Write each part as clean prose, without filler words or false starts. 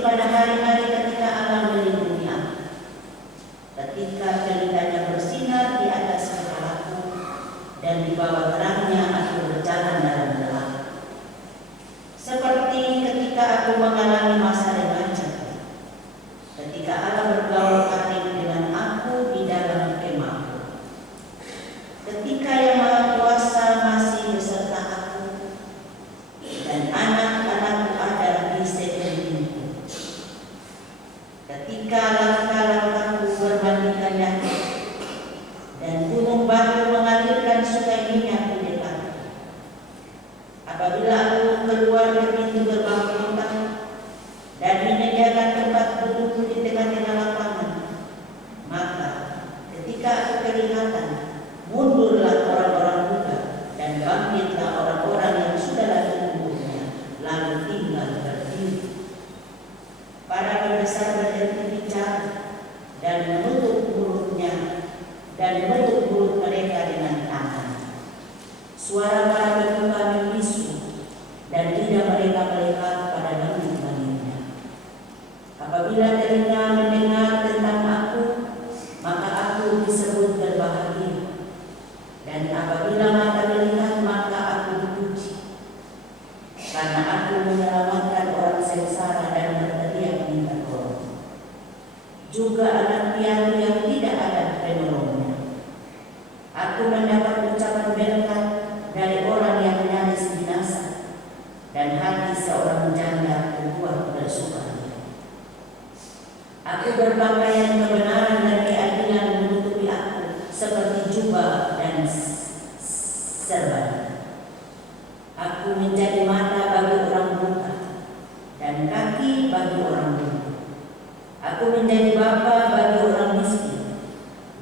seperti pada hari-hari ketika Allah melindungi aku, ketika pelitanya bersinar di atas kepalaku, dan di bawah terangnya aku berjalan dalam gelap. Seperti ketika aku mengalami masa remaja, ketika Allah bergaul karib dengan aku di dalam kemahku, ketika Yang Maha Kuasa masih beserta aku, dan anak-anakku ada di sekelilingku, ketika langkah-langkahku berbandingkan nyata, dan gunung batu mengalirkan sungai minyak di dekatku. Apabila aku keluar dari pintu gerbang kota dan menyediakan tempat duduk di tengah-tengah lapangan, maka ketika aku kelihatan, mundurlah orang-orang muda dan bangkitlah orang-orang yang sudah lagi umurnya, lalu tinggal berdiri. Para pembesar berhenti bicara dan menutup mulutnya dan menutup mulut mereka dengan tangan. Suara para pemuka membisu dan lidah mereka melekat pada langit-langitnya. Apabila telinga mendengar tentang aku, maka aku disebut berbahagia. Dan apabila mata melihat, maka aku dipuji. Karena aku menyelamatkan orang sengsara dan berteriak minta tolong. Juga anak piatu yang tidak ada penolongnya. Aku mendapat ucapan berkat dari orang yang nyaris binasa, dan hati seorang janda membuat bersukaria. Aku berpakaian kebenaran dan keadilan menutupi aku seperti jubah dan serban. Aku menjadi mata bagi orang buta dan kaki bagi orang lumpuh. Aku menjadi bapa bagi orang miskin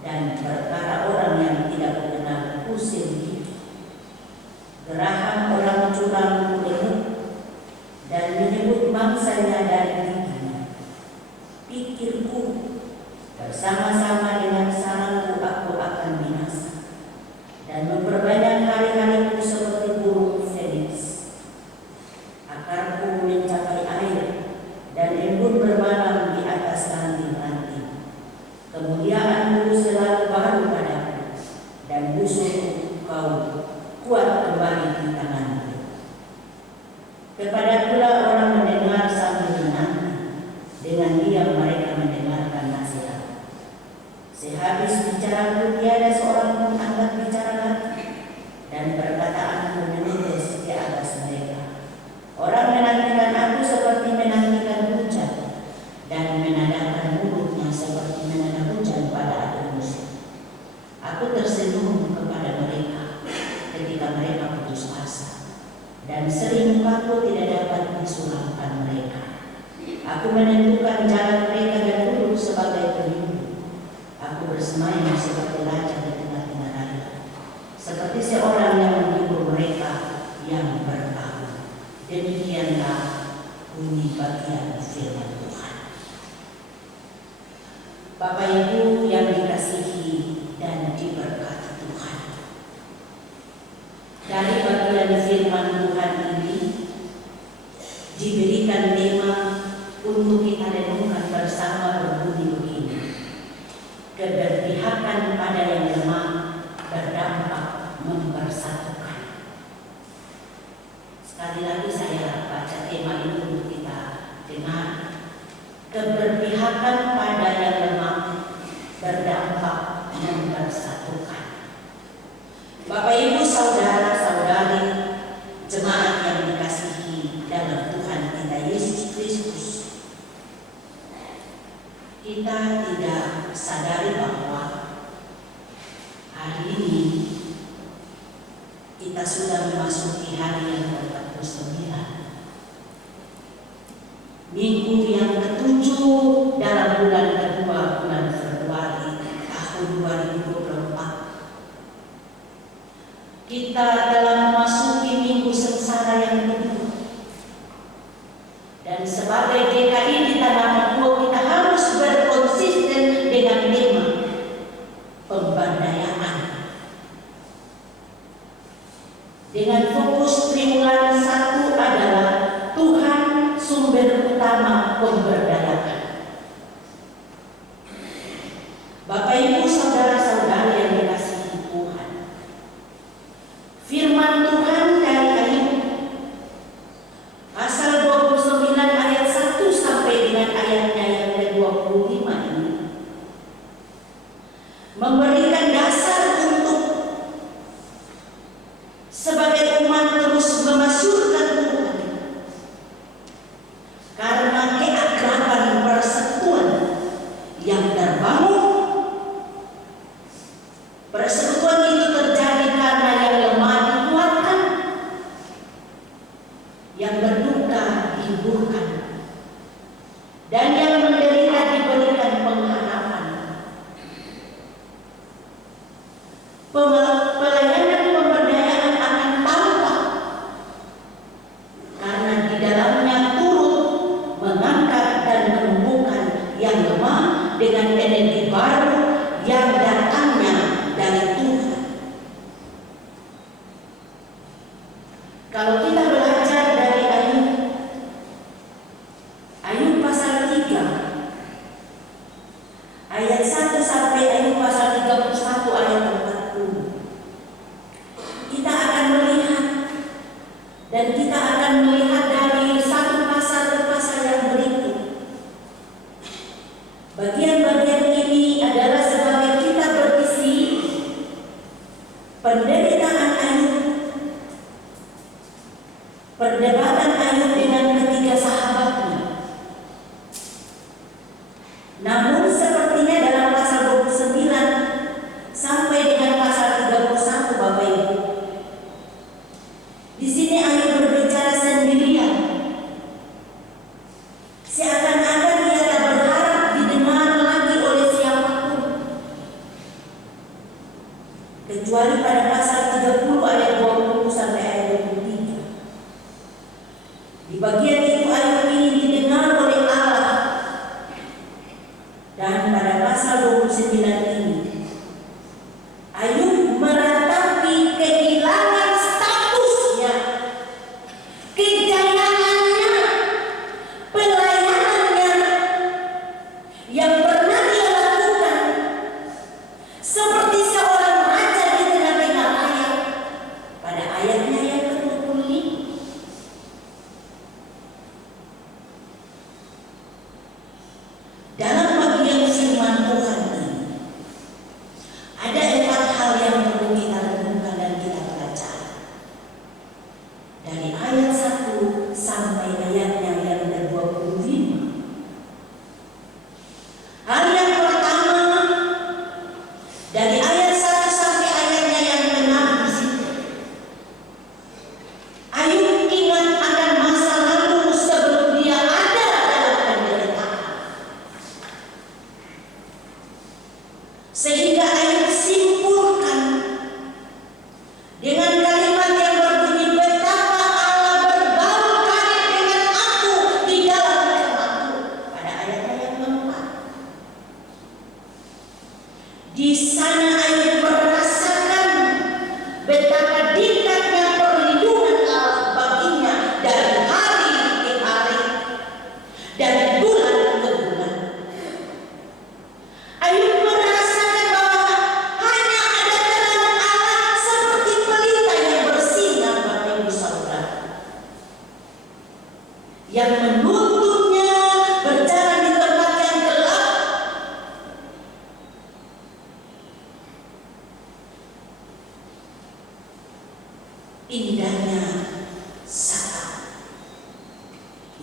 dan perkara orang yang tidak mengenal kusir hidup. Geraham orang curang kudenuk dan menyebut bangsanya dari giginya. Pikirku, bersama-sama dengan sarangku aku akan binasa, dan memperbanyak hari-hariku seperti burung feniks. Akarku mencapai air, dan embun bermalam di atas ranting-ranting. Kemuliaanmu selalu baru padaku, dan musuhku kau kuat kembali di tanganku. Kepadakulah orang mendengar sambil menanti, dengan diam mereka mendengarkan nasihat. Sehabis bicaraku tiada seorang pun angkat bicara lagi, dan perkataanku menetes di atas mereka. Orang menantikan aku seperti menantikan hujan, dan menandakan mulutnya seperti menanda hujan pada akhir musim. Aku tersenyum kepada mereka ketika mereka putus asa, dan sering mukaku tidak dapat disuramkan mereka. Aku menentukan jalan mereka dan duduk sebagai pelindung. Aku bersemayam seperti raja di tengah-tengah raya, seperti seorang yang menghibur mereka yang bertahun. Demikianlah bunyi bagian firman Tuhan. Bapak Ibu yang dikasihi dan diberkati Tuhan, dari bagian firman Tuhan ini diberikan tema untuk kita renungkan bersama berbunyi begini: keberpihakan pada yang lemah berdampak mempersatukan. Sekali lagi saya baca tema ini untuk kita dengar. Keberpihakan pada yang lemah berdampak mempersatukan. Bapak Ibu saudara-saudari jemaat yang dikasihi dalam Tuhan kita Yesus Kristus, kita tidak sadari bahwa hari ini kita sudah memasuki hari yang ke-49, minggu yang ke-7 dalam bulan kedua, bulan Februari tahun 2024. Kita telah memasuki minggu sengsara yang kedua, dan sebagai GKI di Tanah Papua kita harus berkonsisten dengan tema pemberdayaan, dengan fokus triwulan 1 adalah Tuhan sumber utama pemberdayaan. Pelayanan pemberdayaan akan tampak karena di dalamnya turut mengangkat dan menumbuhkan yang lemah dengan energi baru yang datangnya dari Tuhan. Kalau kita belajar dari Ayub pasal 3 ayat 1 sampai Ayub pasal 31 ayat 40, kita akan melihat dan kita akan melihat dari satu pasal ke pasal yang berikut. Bagian-bagian ini adalah sebagai kita berisi penderitaan Ayub, perdebatan Ayub dengan ketiga sahabatnya. Namun sepertinya dalam pasal 29 sampai dengan pasal 31 Bapak Ibu, di sini Ayub berbicara sendirian. Seakan-akan ia tak berharap didengar lagi oleh siapapun, kecuali pada pasal 30 ayat 20 sampai ayat 23. Di bagian itu Ayub ingin didengar oleh Allah. Dan pada pasal 29 ini Ayub meratapi kehilangan statusnya, kejayaannya, pelayanannya yang pernah dia lakukan seperti seorang raja di tengah-tengah rakyat. Pada ayatnya yang ke-25, dalam bagian firman Tuhan ini ada 4 hal yang perlu kita renungkan dan kita pelajari. Dari ayat 1 sampai ayatnya yang ke-25. Hal yang pertama, dari ayat 1 sampai ayatnya yang ke-6 di situ, Ayub ingat akan masa lalu sebelum dia ada dalam penderitaan. Sehingga Ayub simpulkan dengan kalimat yang berbunyi, betapa Allah berbaur karib dengan aku di dalam kematian. Pada ayatnya yang keempat, di sana Ayub merasakan betapa dekatnya perlindungan Allah baginya dari hari ke hari, dari bulan ke bulan. Ayub merasakan bahwa hanya ada terang Allah seperti pelita yang bersinar, Bapak Ibu Saudara, yang menuntunnya berjalan di tempat yang gelap. Indahnya Satan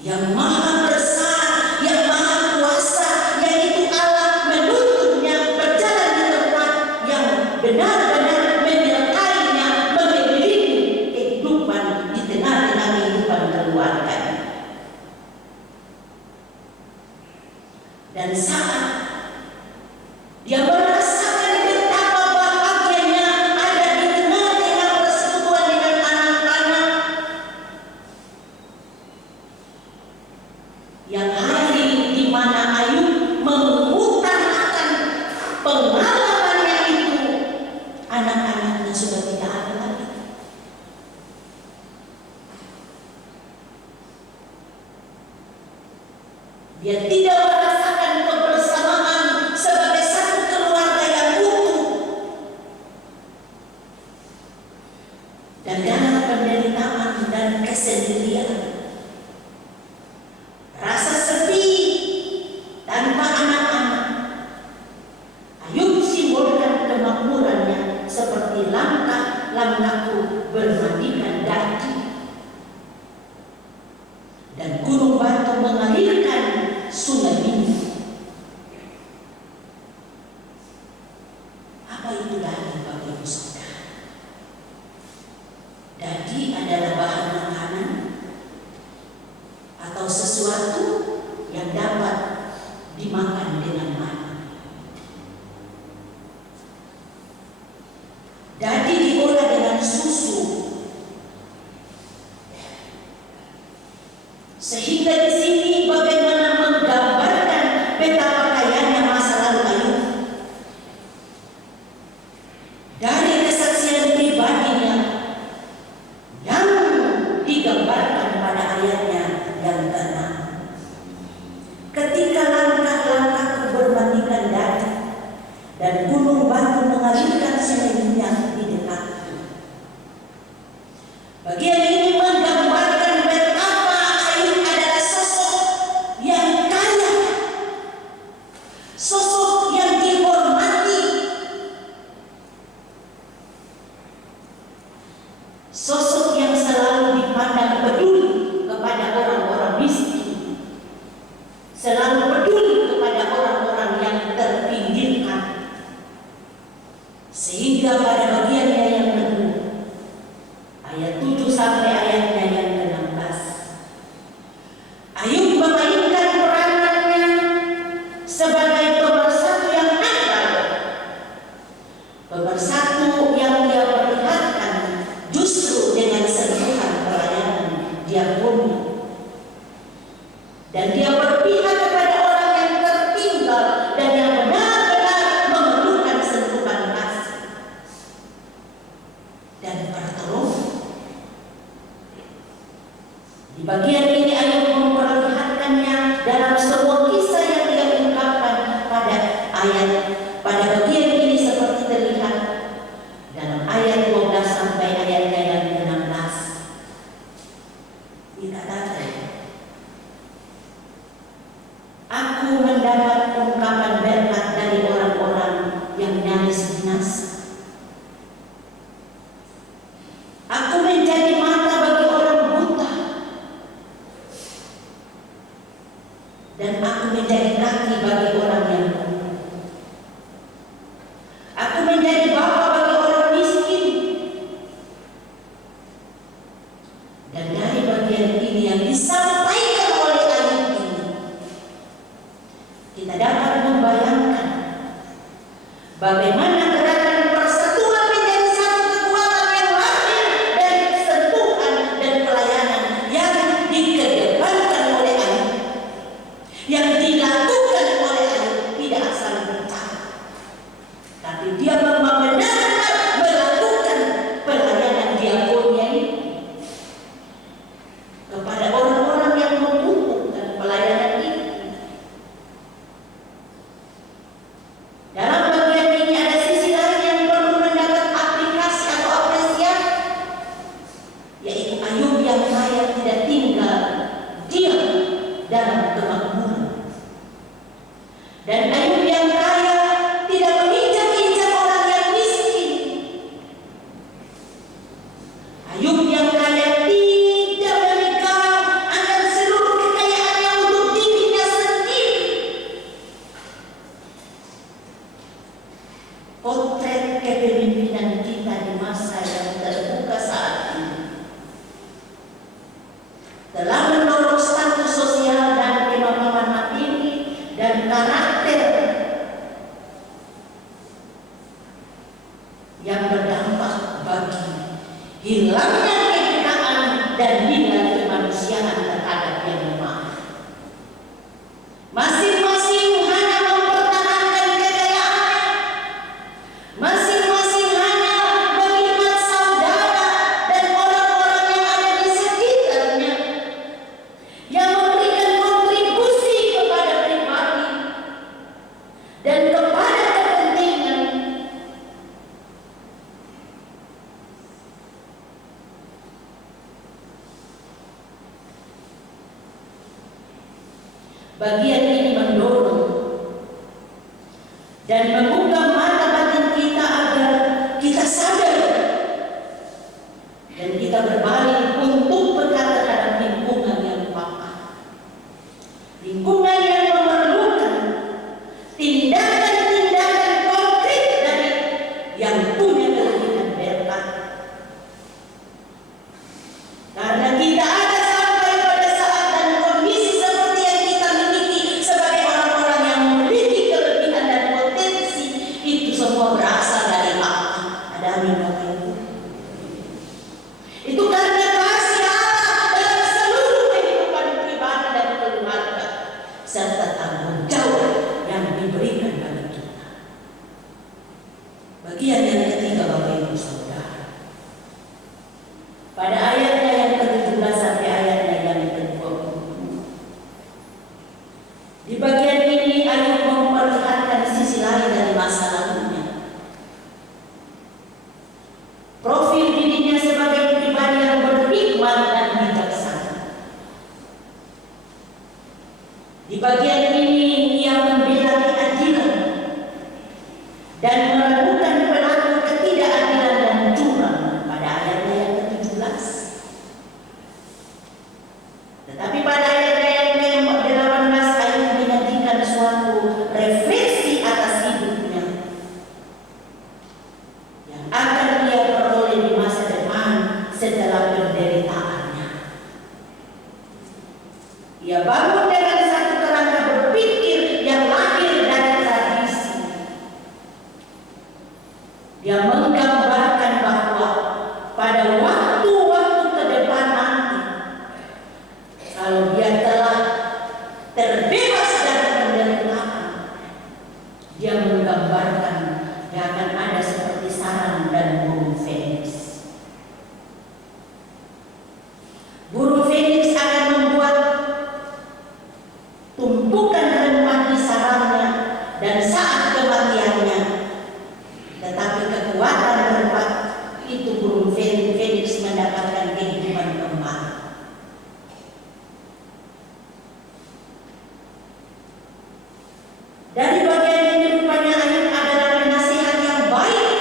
yang maha besar, yang maha kuasa, yaitu Allah, menuntunnya berjalan di tempat yang benar-benar menyertainya, mengelilingi kehidupan di tengah-tengah kehidupan keluarganya. Dan saat dia merasakan betapa bahagianya ada di tengah-tengah persekutuan dengan anak-anak, yang hari di mana Ayub mengutarakan pengalamannya itu, anak-anaknya sudah tidak ada lagi. Dia tidak merasakan kebersamaan sebagai satu keluarga yang utuh. Dan dalam penderitaan dan kesendirian, rasa sedih tanpa anak-anak, Ayub simbolkan kemakmurannya seperti langkah-langkahku bermandikan daging, dan gunung batu mengalirkan sungai minyak. Apa itu daging, Bapak Ibu Saudara? Daging adalah bahan makanan Dadi diolah dengan susu, sehingga di sini bagaimana menggambarkan betapa kayanya masa lalu Ayub. Dari kesaksian pribadinya yang digambarkan pada ayatnya yang ke-6. Ketika langkah-langkahku berbandingkan dadi dan gunung batu mengalirkan senyumnya di dekatku. Bagian ini menggambarkan betapa Ayub adalah sosok yang kaya, sosok yang dihormati, sosok yang selalu dipandang peduli kepada orang-orang miskin, selalu peduli kepada orang-orang yang terpinggirkan. Sehingga pada bagiannya yang kedua, ayat 7 sampai ayatnya yang ke-16, Ayub memainkan peranannya sebagai pemersatu yang handal, pemersatu yang dia perlihatkan justru dengan sentuhan pelayanan diakonia. Dan dia berpihak kepada orang yang tertinggal dan yang benar-benar memerlukan sentuhan kasih dan pertolongan. Di bagian ini Ayub memperlihatkannya dalam sebuah kisah yang dia ungkapkan pada bagian ini seperti terlihat dalam ayat 12 sampai ayatnya yang ke-16. Dikatakan, aku mendapat ungkapan berkat dari orang-orang yang nyaris binasa. Aku menjadi mata bagi orang buta, dan aku menjadi kaki bagi orang yang lumpuh. Aku menjadi bapa bagi orang miskin. Dan dari bagian ini yang disampaikan oleh Ayub ini, kita dapat membayangkan bagaimana gerakan persatuan menjadi satu kekuatan yang lahir dari sentuhan dan pelayanan yang dikedepankan oleh Ayub, yang dilakukan oleh Ayub tidak asal bicara, tapi dia memang benar-benar melakukan pelayanan diakonia ini kepada orang-orang yang membutuhkan pelayanan ini. Dalam bagian ini ada sisi lain yang perlu mendapat aplikasi atau apresiasi, yaitu Ayub yang kaya tidak tinggal diam dalam kemakmuran, dan Ayub yang kaya tidak menginjak-injak orang yang miskin. Ayub yang kaya tidak memegang akan seluruh kekayaannya untuk dirinya sendiri. Potret kepemimpinan kita di masa yang terbuka saat ini telah mendorong status sosial dan kemapanan materi dan karakter yang berdampak bagi hilangnya kebenaran dan nilai kemanusiaan terhadap yang lemah. Masing-masing hanya mempertahankan kekayaannya, masing-masing hanya mengingat saudara dan orang-orang yang ada di sekitarnya, yang memberikan kontribusi kepada pribadi dan kepada kepentingan. Bagian ini mendorong dan membuka mata batin kita agar kita sadar dan kita berbalik untuk berkata terhadap lingkungan yang peka, lingkungan yang memerlukan tindakan-tindakan konkret dari yang punya kelebihan berkat. Karena kita ada sampai pada saat dan kondisi seperti yang kita miliki sebagai orang-orang yang memiliki kelebihan dan potensi mengalami Bapak Ibu? Itu karena kasih Allah dalam seluruh kehidupan pribadi dan keluarga serta tanggung jawab yang diberikan bagi kita. Bagian yang ketiga Bapak Ibu Saudara, pada ayatnya yang ke-17 sampai ayatnya yang ke-20, di bagian ini Ayub memperlihatkan sisi lain dari masa lalunya. Profil dirinya sebagai pribadi yang berhikmat dan bijaksana. Di bagian ini ia membela keadilan dan meragukan pelaku ketidakadilan dan curang pada ayatnya yang ke-17. Tetapi pada ayatnya yang ke-18 Ayub menyajikan suatu refleksi atas hidupnya yang akan ia peroleh di masa depan setelah penderitaannya. Ia bangun dengan satu kerangka berpikir yang lahir dari tradisi. Dia menggambarkan bahwa pada waktu-waktu ke depan nanti, kalau dia telah terbebas dari penderitaan, dia menggambarkan dia akan ada seperti sarang dan burung feniks. Burung feniks akan membuat tumpukan rempah di sarangnya dan saat kematiannya, tetapi kekuatan rempah itu burung feniks mendapatkan kehidupan kembali. Dari bagian ini rupanya Ayub adalah penasihat yang baik,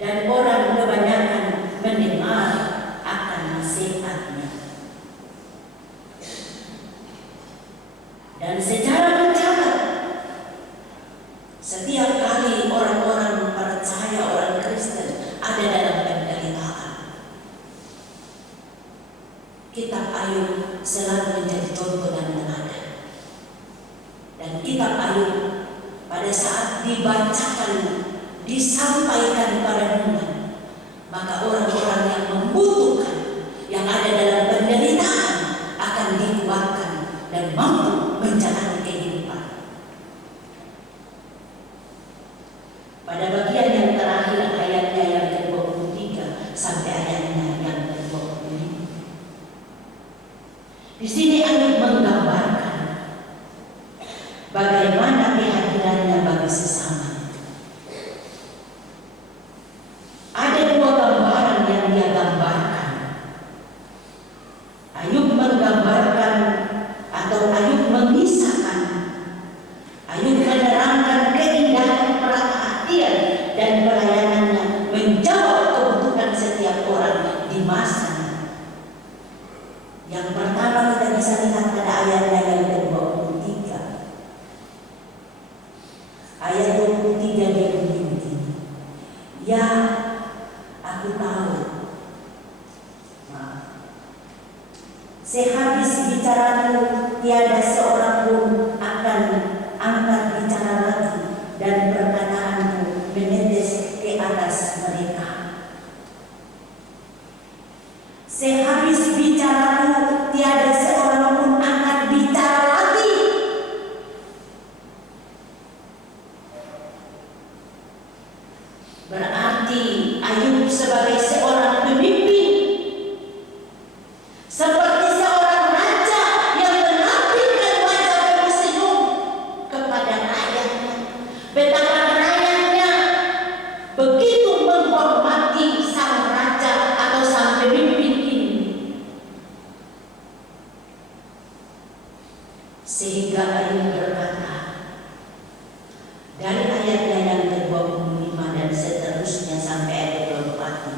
dan orang kebanyakan mendengar akan nasihatnya. Dan secara mencatat, setiap kali orang-orang percaya, orang Kristen ada dalam penderitaan, kitab Ayub selalu menjadi contoh dan teladan. Dan kitab Ayub pada saat dibacakan, disampaikan pada dunia, maka orang-orang yang membutuhkan, yang ada dalam penderitaan akan dikuatkan dan mampu menjalani kehidupan. Pada bagian yang terakhir ayatnya yang ke-23 sampai ayatnya yang ke-25, di sini Ayub menggambarkan bagaimana kehadirannya bagi sesama. Ada dua gambaran yang dia gambarkan. Ayub menggambarkan atau Ayub mengisahkan, Ayub menerangkan keindahan perhatian dan pelayanannya menjawab kebutuhan setiap orang di masanya. Yang pertama kita bisa lihat pada ayatnya yang ke-23. Ayat 23 dia begini, ya aku tahu, sehabis bicaraku tiada seorang pun akan angkat bicara lagi, dan perkataanku menetes ke atas mereka. Sehabis bicaraku tiada seorang pun angkat bicara lagi. Berarti Ayub sebagai seorang pemimpin, seperti seorang raja yang menampilkan wajah bersenyum kepada rakyatnya, betapa rakyatnya begitu menghormati sang raja atau sang pemimpin ini, sehingga Ayub berkata dari ayatnya yang ke-25 dan seterusnya sampai ayat 24,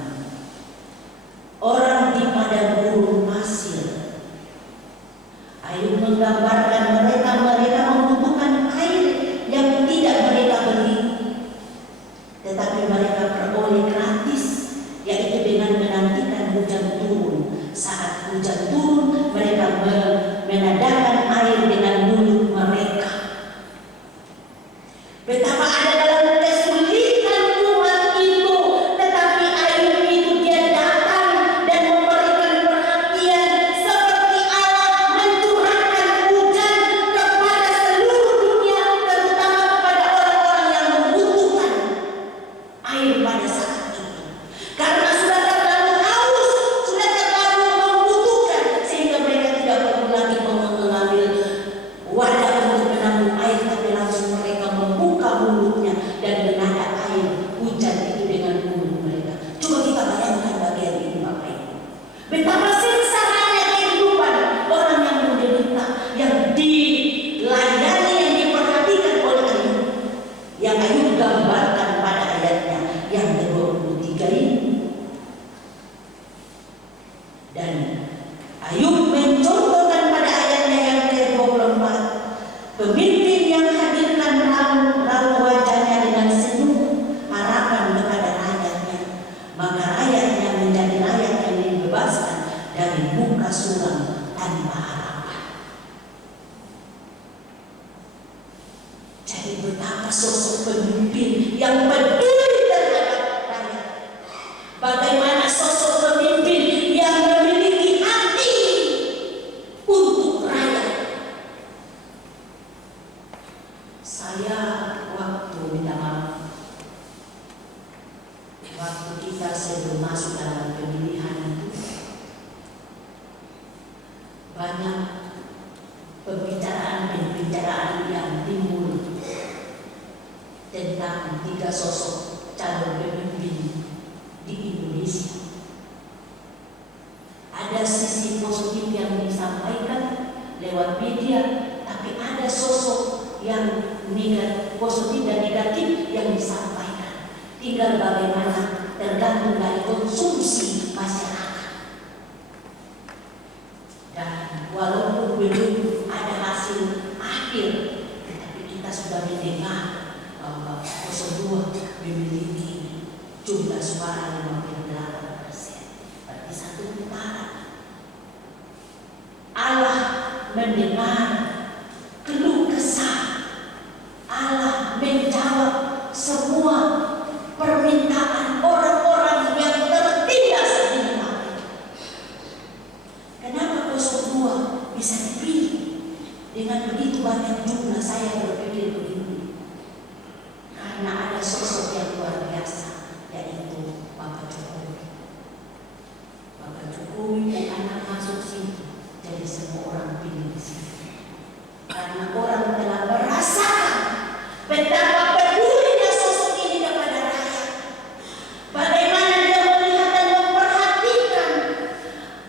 air pada saat itu. Karena sudah terlalu haus, sudah terlalu membutuhkan, sehingga mereka tidak perlu lagi mengambil wadah untuk menampung air, tapi langsung mereka membuka mulutnya dan menada air hujan itu dengan mulut mereka. Coba kita bayangkan bagian ini, Bapak Ibu. Betapa sengsaranya kehidupan orang yang menderita, yang dilayani, yang diperhatikan oleh Ayub, yang Ayub gambarkan pada ayatnya yang ke-23 ini. Dan Ayub mencontohkan pada ayatnya yang ke-24, pemimpin yang hadirkan raut wajahnya dengan senyum harapan kepada rakyatnya, maka rakyatnya menjadi rakyat yang dibebaskan dari muka suram tanpa harapan. Jadi betapa sosok pemimpin yang peduli terhadap rakyat. Bagaimana sosok pemimpin yang memiliki hati untuk rakyat. Saya waktu kita sebelum masuk dalam pemilihan itu, banyak pembicaraan yang timbul tentang 3 sosok calon pemimpin di Indonesia. Ada sisi positif yang disampaikan lewat media, tapi ada sosok yang positif dan negatif yang disampaikan. Tinggal bagaimana, tergantung dari konsumsi masyarakat. Dan walaupun belum ada hasil akhir, tetapi kita sudah mendengar bahwa 02 memiliki jumlah suara 58%. Berarti 1 putaran. Allah mendengar keluh kesah, Allah menjawab semua permintaan orang-orang yang tertindas di negara. Kenapa 02 bisa dipilih dengan begitu banyak jumlah? Saya berpikir begini, karena ada sosok yang luar biasa, yaitu Bapak Jokowi. Bapak Jokowi anak masuk sini, jadi semua orang pilih di sini. Karena orang telah merasakan betapa pedulinya sosok ini kepada rakyat. Bagaimana dia melihat dan memperhatikan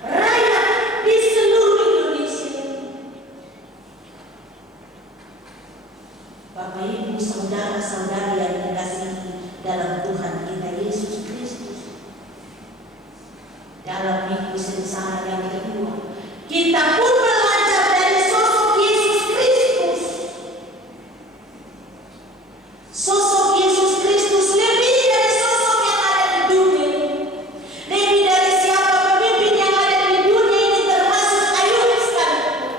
rakyat di seluruh Indonesia. Bapak Ibu, saudara-saudari yang dikasihi dalam Tuhan kita Yesus Kristus, dalam minggu sengsara yang kedua, kita pun belajar dari sosok Yesus Kristus. Sosok Yesus Kristus lebih dari sosok yang ada di dunia, lebih dari siapa pemimpin yang ada di dunia ini, termasuk Ayub sekalipun.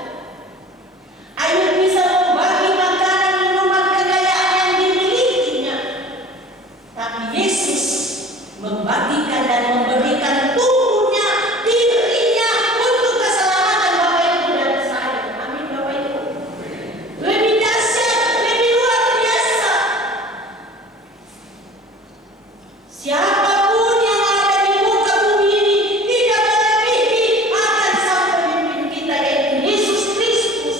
Ayub bisa membagi makanan, minuman, kekayaan yang dimilikinya, tapi Yesus membagikan dan memberikan tubuhnya, dirinya untuk keselamatan Bapak Ibu dan saya. Amin, Bapak Ibu. Lebih dahsyat, lebih luar biasa. Siapapun yang ada di muka bumi ini tidak melebihi akan sang pemimpin kita, yaitu Yesus Kristus.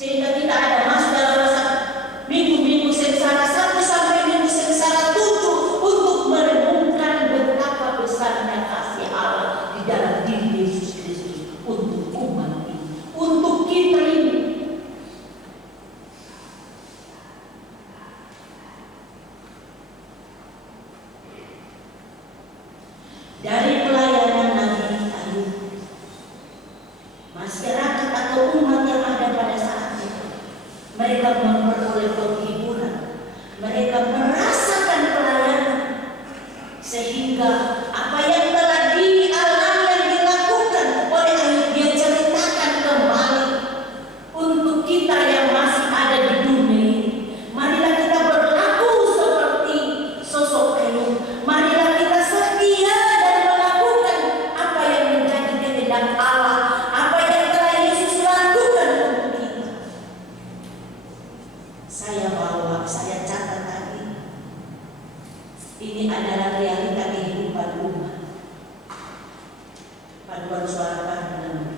Sehingga kita ada masuk dalam masa minggu-minggu sengsara 1 sampai minggu sengsara 7 untuk merenungkan betapa besarnya kasih Allah di dalam diri Yesus Kristus untuk umat ini, untuk kita ini. Dari pelayanan Nabi Ayub, masyarakat atau umat yang ada pada saat itu, mereka memperoleh penghiburan, mereka merasakan pelayanan, sehingga apa yang telah dialami, yang dilakukan oleh Ayub, dia ceritakan kembali untuk kita yang masih ada di dunia ini. Marilah kita berlaku seperti sosok Ayub. Marilah kita setia dan melakukan apa yang menjadi kehendak Allah, apa yang telah Yesus lakukan untuk kita. Saya catat tadi Ini adalah realita kehidupan umat. Paduan Suara Paham.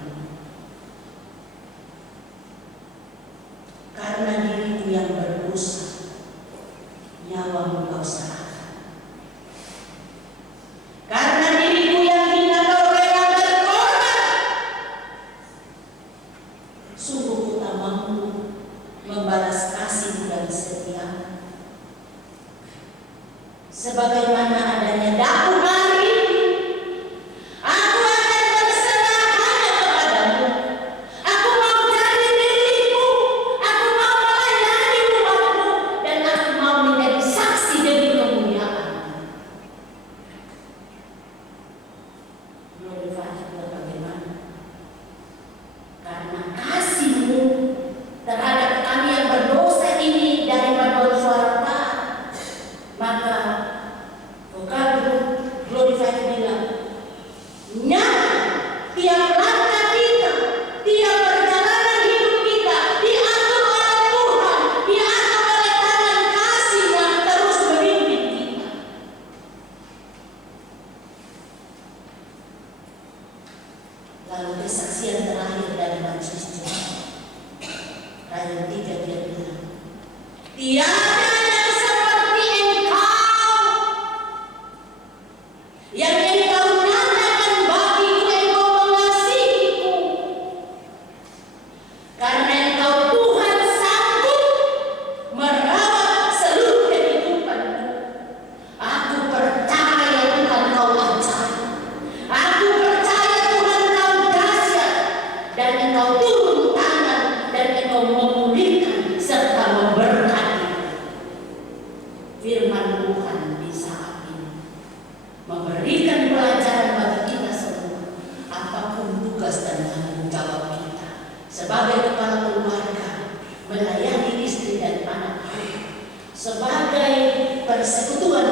Karena diriku yang berdosa, nyawamu kau serahkan. Karena diriku yang hina kau rela berkorban. Sungguh ku tak mampu membalas kasih dan setia. Sebagaimana adanya daun hari, aku akan berserah hanya kepadamu. Aku mau jadi milikmu, aku mau melayani umatmu, dan aku mau menjadi saksi demi kemuliaan. Glorify juga bagaimana? Karena kasihmu terhadap kami yang berdosa ini dari Paduan Suara Paham, maka Glorify bilang, nyata tiap langkah kita, tiap perjalanan hidup kita diatur oleh Tuhan, diatur oleh tangan kasih yang terus memimpin kita. Lalu kesaksian terakhir dari Majelis Tuhan, ayat 3 dia bilang, tiada yang seperti engkau, yang engkau nyatakan bagiku, engkau mengasihiku. Karena engkau Tuhan sanggup merawat seluruh kehidupanku. Aku percaya Tuhan kau ajaib. Aku percaya Tuhan kau dahsyat. Dan engkau turun tangan dan engkau memulihkan serta memberkati. Firman Tuhan di saat ini memberikan pelajaran bagi kita semua, apapun tugas dan tanggung jawab kita sebagai kepala keluarga, melayani istri dan anak-anak, sebagai persekutuan